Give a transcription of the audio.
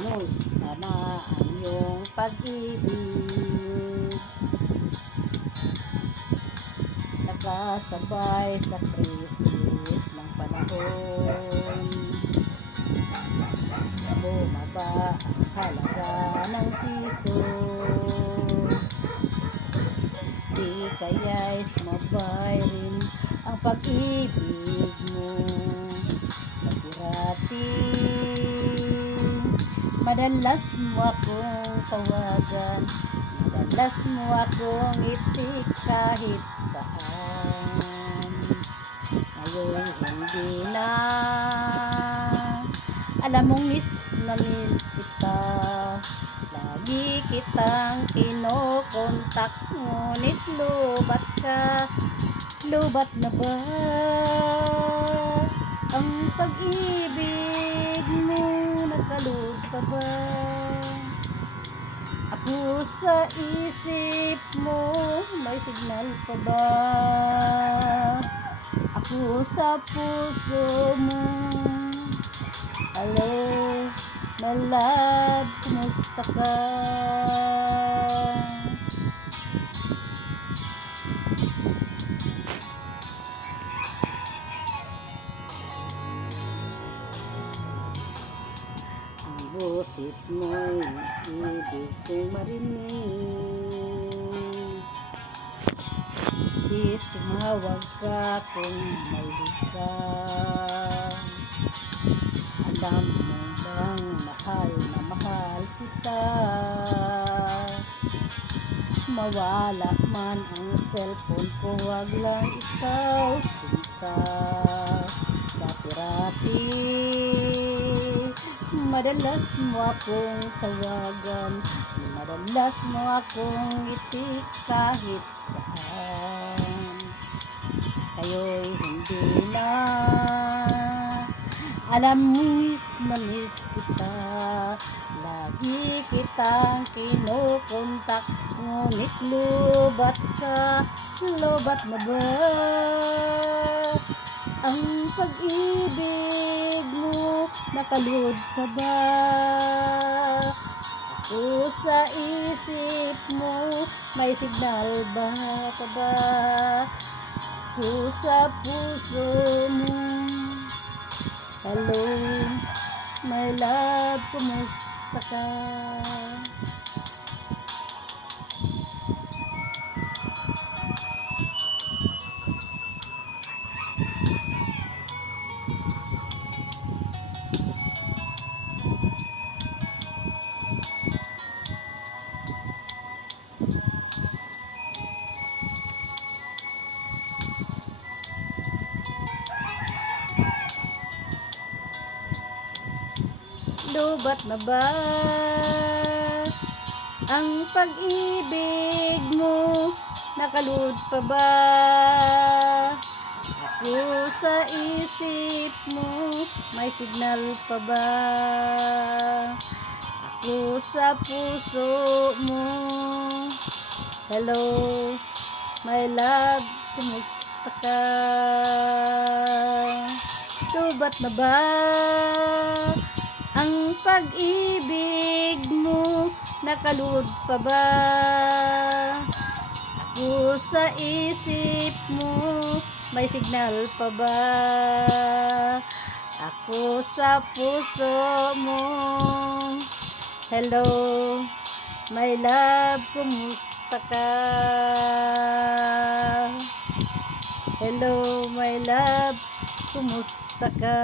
Kumusta na ang iyong pag-ibig? Nakasabay sa krisis ng panahon. Bumaba ang halaga ng piso. Di kaya'y sumabay rin ang pag-ibig mo. Dati madalas mo akong tawagan, madalas mo akong itik kahit saan. Ngayon hindi na, alam mong miss na miss kita. Lagi kitang kinokontak, ngunit lubat ka. Lubat na ba ang pag-ibig mo? Nakalud pa ba ako sa isip mo? May signal pa ba ako sa puso mo? Hello, my love, kumusta ka? Boses mo'y ibig kong marinig. Please tumawag ka kung malig ka. Alam mo bang mahal na mahal kita? Mawala man ang cellphone ko, wag lang ikaw sinta. Dati-rati madalas mo akong tawagan, madalas mo akong itik kahit saan. Kayo'y hindi na, alam mo miss na miss kita. Lagi kitang kinokontak, ngunit lubat ka. Lubat na ba ang pag-ibig mo? Nakalud ka ba ako sa isip mo? May signal ba ka ba ako sa puso mo? Hello, my love, kumusta ka? Lubat na ba ang pag-ibig mo? Nakalud pa ba ako sa isip mo? May signal pa ba ako sa puso mo? Hello, my love, kumusta ka? Lubat na ba ang pag-ibig mo? Nakalud pa ba ako sa isip mo? May signal pa ba ako sa puso mo? Hello, my love, kumusta ka? Hello, my love, kumusta ka?